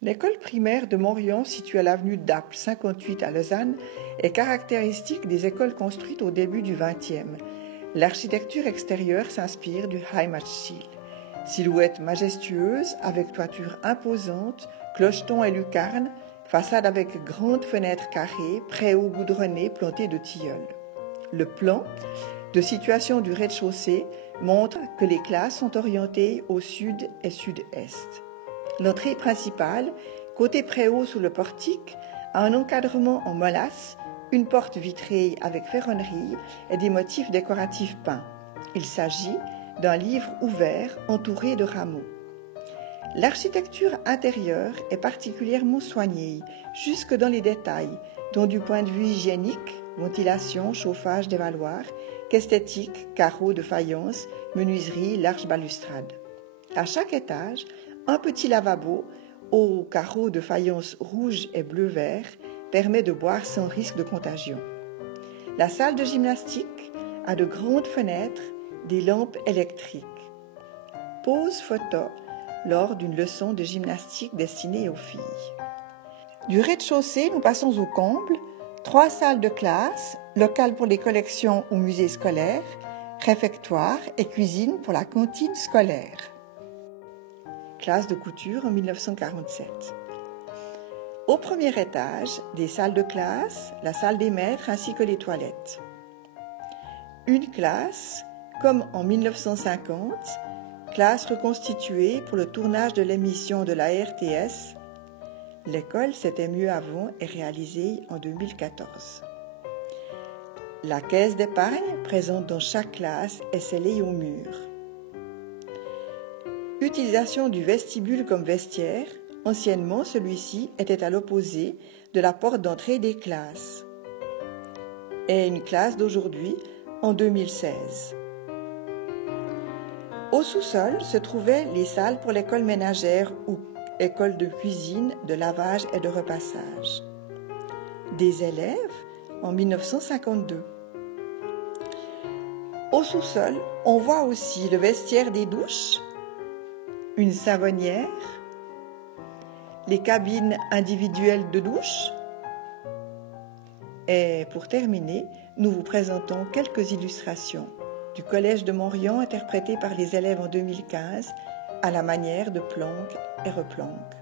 L'école primaire de Morion, située à l'avenue d'Apt 58 à Lausanne, est caractéristique des écoles construites au début du XXe. L'architecture extérieure s'inspire du Heimatstil. Silhouette majestueuse avec toiture imposante, clocheton et lucarne, façade avec grandes fenêtres carrées, préaux goudronnés plantés de tilleuls. Le plan de situation du rez-de-chaussée montre que les classes sont orientées au sud et sud-est. L'entrée principale, côté préau sous le portique, a un encadrement en molasse, une porte vitrée avec ferronnerie et des motifs décoratifs peints. Il s'agit d'un livre ouvert entouré de rameaux. L'architecture intérieure est particulièrement soignée, jusque dans les détails, tant du point de vue hygiénique, ventilation, chauffage, dévaloir, qu'esthétique, carreaux de faïence, menuiserie, large balustrade. À chaque étage, un petit lavabo aux carreaux de faïence rouge et bleu-vert permet de boire sans risque de contagion. La salle de gymnastique a de grandes fenêtres, des lampes électriques. Pose photo lors d'une leçon de gymnastique destinée aux filles. Du rez-de-chaussée, nous passons au comble, 3 salles de classe, local pour les collections ou musées scolaires, réfectoire et cuisine pour la cantine scolaire. Classe de couture en 1947. Au premier étage, des salles de classe, la salle des maîtres ainsi que les toilettes. Une classe, comme en 1950, classe reconstituée pour le tournage de l'émission de la RTS. L'école C'était mieux avant est réalisée en 2014. La caisse d'épargne présente dans chaque classe est scellée au mur. Utilisation du vestibule comme vestiaire. Anciennement, celui-ci était à l'opposé de la porte d'entrée des classes. Et une classe d'aujourd'hui en 2016. Au sous-sol se trouvaient les salles pour l'école ménagère ou école de cuisine, de lavage et de repassage. Des élèves en 1952. Au sous-sol, on voit aussi le vestiaire des douches, une savonnière, les cabines individuelles de douche. Et pour terminer, nous vous présentons quelques illustrations du Collège de Morion interprétées par les élèves en 2015 à la manière de Planck et Replanck.